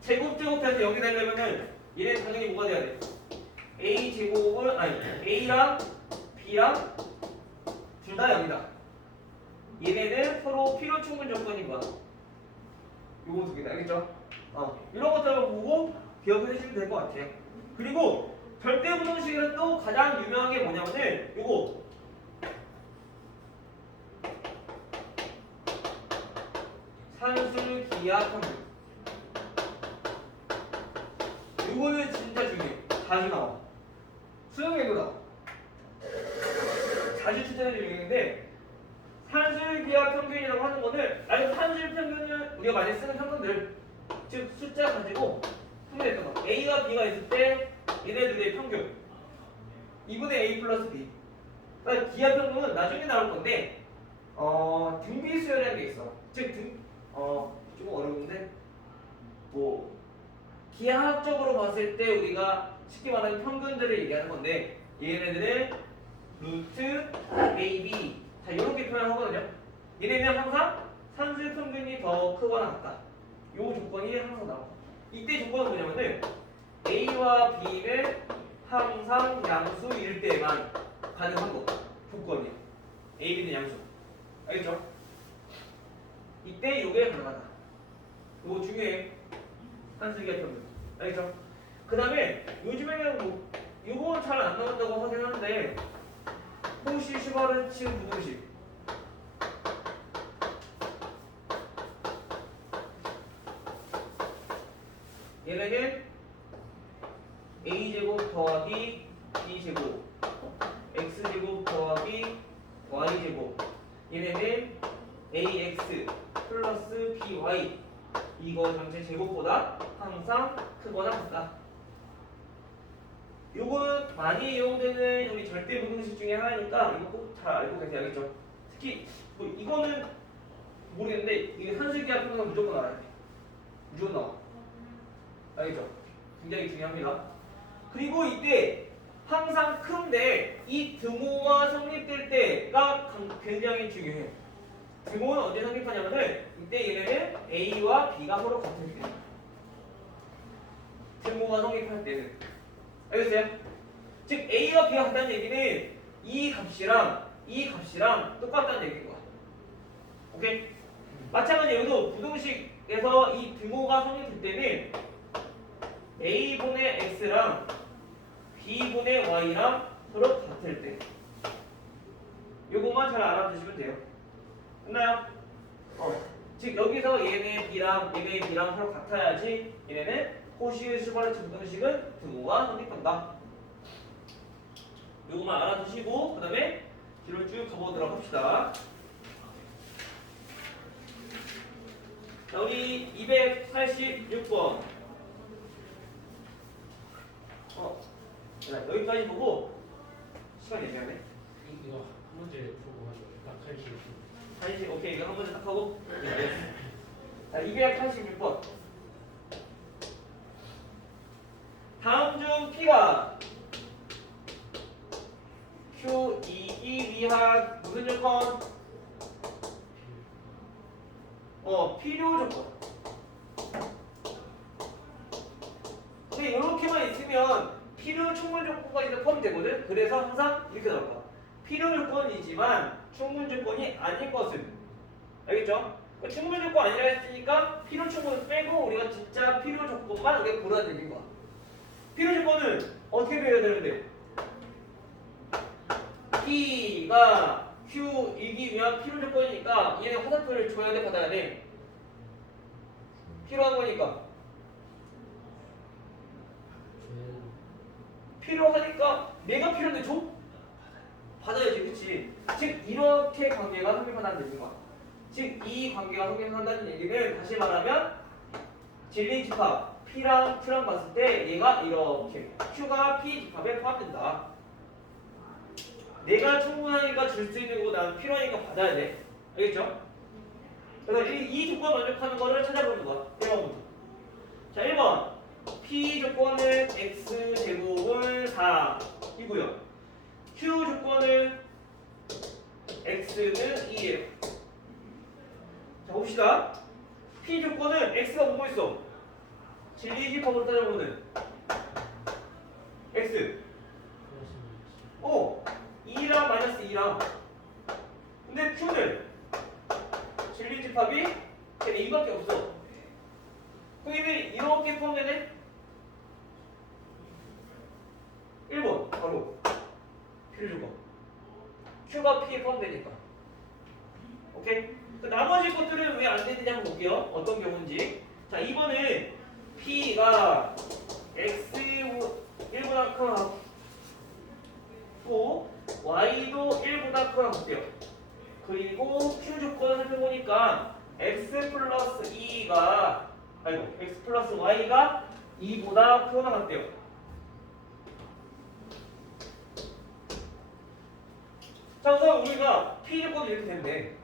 제곱해서 0이 되려면은 얘는 당연히 뭐가 돼야 돼? A제곱은 A랑 B랑 둘 다 0이다. 얘네는 서로 필요 충분 조건인 거야. 요거 두 개다. 알겠죠? 이런 것들을 보고 기억해 주시면 될 것 같아요. 그리고 절대 부등식에서 또 가장 유명한 게 뭐냐면은 요거 산술 기하 평균. 요거는 진짜 중요해. 자주 나와. 수능에도 나와. 자주 출제되는 유형인데 산술 기하 평균이라고 하는 거는 산술 평균은 우리가 많이 쓰는 평균들 즉 숫자 가지고 평균했던 거. A와 B가 있을 때 얘네들의 평균 2분의 A 플러스 B. 그러니까 기하 평균은 나중에 나올 건데 등비수열이라는 게 있어. 즉 좀 어려운데 기하학적으로 봤을 때 우리가 쉽게 말하는 평균들을 얘기하는 건데 얘네들은 루트 AB 자 이렇게 표현하거든요. 얘네는 항상 산술 평균이 더 크거나 같다. 이 조건이 항상 나와. 이때 조건은 뭐냐면은 A와 B는 항상 양수일 때만 가능한 거 조건이야. A, B는 양수. 알겠죠? 이때 요게 가능하다. 요거 중요해. 산술기하 평균. 알겠죠? 그 다음에 요즘에는 요건 잘 안 나온다고 하긴 하는데 호시 슈바르츠 부등식. 얘네는 A제곱 더하기 B제곱 X제곱 더하기 Y제곱. 얘네는 AX 플러스 BY 이거 전체 제곱보다 항상 크거나 같다. 요거는 많이 이용되는 우리 절대 부등식 중에 하나니까 이거 꼭 잘 알고 계셔야겠죠. 특히 뭐 이거는 모르겠는데 이게 산술기하 평균은 무조건 알아야 돼. 무조건 나와. 알겠죠? 굉장히 중요합니다. 그리고 이때 항상 큰데 이 등호가 성립될 때가 굉장히 중요해요. 등호는 언제 성립하냐면은 이때 얘네는 A와 B가 서로 같은 때. 등호가 성립할 때는. 알겠어요? 즉 A와 B가 같다는 얘기는 이 값이랑 똑같다는 얘기인 거야. 오케이? 마찬가지로 여기도 부등식에서 이 등호가 성립될 때는 A분의 X랑 B분의 Y랑 서로 같을 때 요것만 잘 알아두시면 돼요. 됐나요? 즉 여기서 얘네 B랑 서로 같아야지 얘네는 코시의 슈바르츠 부등식은 등호가 성립한다. 요것만 알아두시고 그 다음에 뒤로 쭉 가보도록 합시다. 자, 우리 286번. 자, 여기까지 보고 시간 얘기하네. 이거 한 문제 풀고 가죠. 딱 80. 한시 오케이 이거 한 번에 딱 하고. 자, 286번. 다음 중 P가 Q2이 위한 무슨 조건? 필요 조건. 근데 이렇게만 있으면 필요 충분 조건까지 다 포함되거든. 그래서 항상 이렇게 나올 거야. 필요 조건이지만 충분 조건이 아닌 것은. 알겠죠? 그러니까 충분 조건 아니라 했으니까 필요 충분을 빼고 우리가 진짜 필요 조건만 우리가 고르는 얘기인 거야. 필요 조건은 어떻게 배워야 되는데? P가 Q이기 위한 필요 조건이니까 얘네 화살표를 줘야 돼, 받아야 돼? 필요한 거니까. 필요하니까 내가 필요한데 줘? 받아야지, 그치? 즉 이렇게 관계가 성립한다는 얘기인 거야. 즉 이 관계가 성립한다는 얘기는 다시 말하면 진리 집합 P랑 Q랑 봤을 때 얘가 이렇게 Q가 P 집합에 포함된다. 내가 충분하니까 줄 수 있는 거고 난 필요하니까 받아야 돼. 알겠죠? 그래서 이 조건 만족하는 거를 찾아보는 거야. 1번부터. 자, 1번. P 조건은 X제곱은 4이고요. Q 조건은 X는 2예요. 자, 봅시다. P 조건은 X가 뭐고 있어? 진리 집합으로 따져보면 X 2랑 마이너스 2랑. 근데 Q는 진리 집합이 걔네 2밖에 없어. 그럼 얘는 이렇게 포함되네? 1번 바로 필요 조건. Q가 P에 포함되니까. 오케이? 그 나머지 것들은 왜 안 되는지 한번 볼게요. 어떤 경우인지. 자, 2번은 P가 X 1보다 크고 Y도 1보다 크다고 볼게요. 그리고 Q 조건을 살펴보니까 X 플러스 2가 X 플러스 Y가 2보다 크거나 같대요. 자, 우선 우리가 P 조건이 이렇게 되는데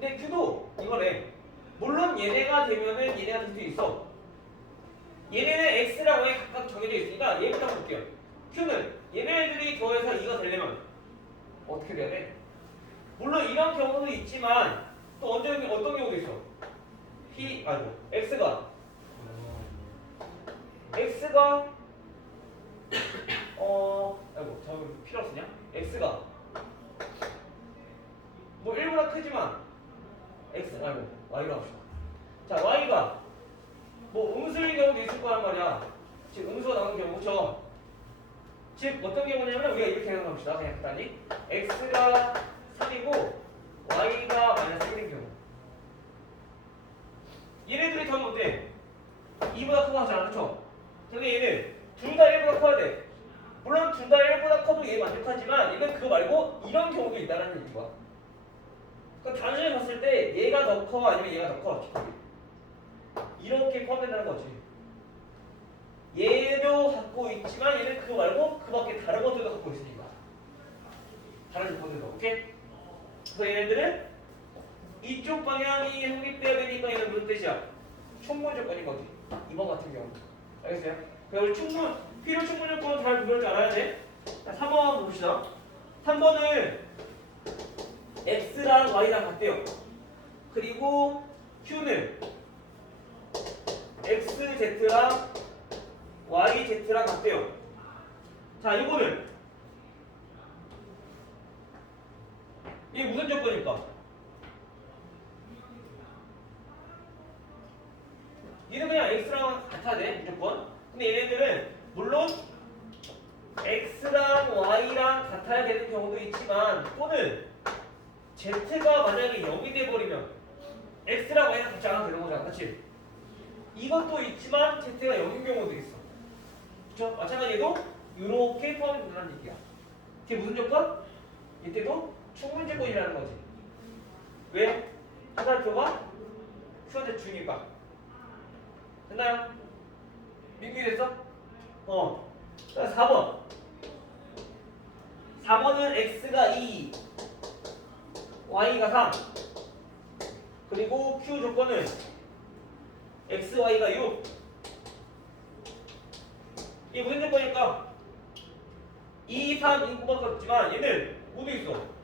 근데 Q도 이거네. 물론 얘네가 되면은 얘네가 될 수 있어. 얘네는 X랑 Y 각각 정해져 있으니까 얘부터 볼게요. Q는 얘네들이 더해서 2가 되려면 어떻게 돼야 돼? 물론 이런 경우도 있지만 또 어떤 경우도 있어. X가 저 필요 없으냐? X가 뭐 1보다 크지만 Y로 합시다. 자, Y가 뭐 음수의 경우도 있을 거란 말이야. 즉 음수가 나오는 경우, 그쵸? 즉 어떤 경우냐면 우리가 이렇게 생각합시다. 그냥 간단히 X가 3이고 Y가 마이너스 1인 경우. 얘네들이 더하면 어때? 2보다 크고 하잖아, 그쵸? 근데 얘는 둘 다 1보다 커야 돼. 물론 둘 다 1보다 커도 얘 만족하지만 얘는 그거 말고 이런 경우도 있다는 얘기인 거야. 그러니까 단순히 봤을 때 얘가 더 커 아니면 얘가 더 커? 이렇게 포함된다는 거지. 얘도 갖고 있지만 얘는 그거 말고 그 밖에 다른 것들도 갖고 있으니까. 다른 조건들도. 오케이? 그래서 얘네들은 이쪽 방향이 성립돼야 되니까 얘는 무슨 뜻이야? 충분 조건인 거지. 2번 같은 경우. 알겠어요? 그래서 필요 충분 조건은 잘 구별할 줄 알아야 돼. 자, 3번 봅시다. 3번은 x랑 y랑 같대요. 그리고 q는 xz랑 yz랑 같대요. 자, 이거는 이게 무슨 조건일까? 얘는 그냥 x랑 같아야 돼, 무조건. 근데 얘네들은 물론 x랑 y랑 같아야 되는 경우도 있지만 또는 z가 만약에 0이 돼버리면 x랑 y랑 같이 안 하면 되는 거잖아, 그치? 이것도 있지만 z가 0인 경우도 있어. 그쵸? 마찬가지로 이렇게 포함이 된다는 얘기야. 이게 무슨 조건? 이때도 충분 조건이라는 거지. 왜? 화살표가 수화대 중이니까. 됐나요? 민규 됐어? 자, 4번. 4번은 x가 2, y가 3. 그리고 q 조건은 x, y가 6. 이게 무슨 조건일까? 2, 3, 2밖에 없지만 얘는 모두 있어.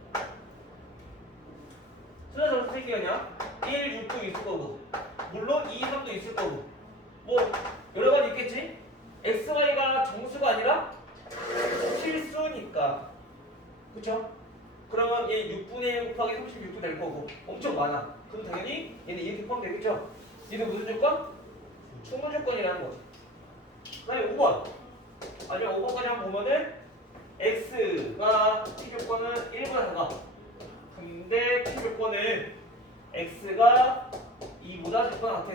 숫자 점수 세 개냐? 1, 6도 있을 거고 물론 2, 3도 있을 거고 뭐 여러 가지 있겠지? x, y가 정수가 아니라 실수니까. 그쵸? 그러면 얘 6분의 1 곱하기 36도 될 거고 엄청 많아. 그럼 당연히 얘는 이렇게 포함되겠죠? 얘는 무슨 조건? 충분 조건이라는 거지. 그 다음에 5번. 마지막 5번까지 한번 보면은 x가 p 조건은 1보다 작아. 근데 p 조건은 x가 2보다 작거나 같아.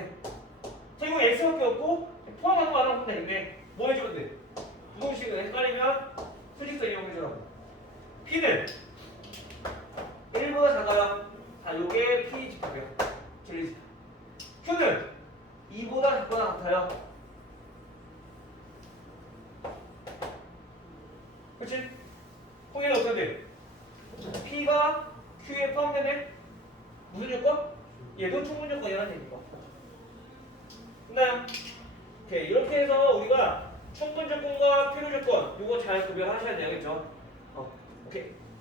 자, 이거 x밖에 없고 포함하는 거 하나 보면 되는데 뭐 해주면 돼? 부동식을 헷갈리면 수직선 이용해주라고. p는 1보다 작아요. 자, 요게 p 집합이야. 진리집합. q는 2보다 작거나 같아요. 그치? 통일은 어떻게 돼? p가 q에 포함되네? 무슨 조건? 얘도 충분 조건이라는 얘기고. 됐나요? 오케이. 이렇게 해서 우리가 충분 조건과 필요 조건 요거 잘 구별하셔야 되겠죠? 오케이.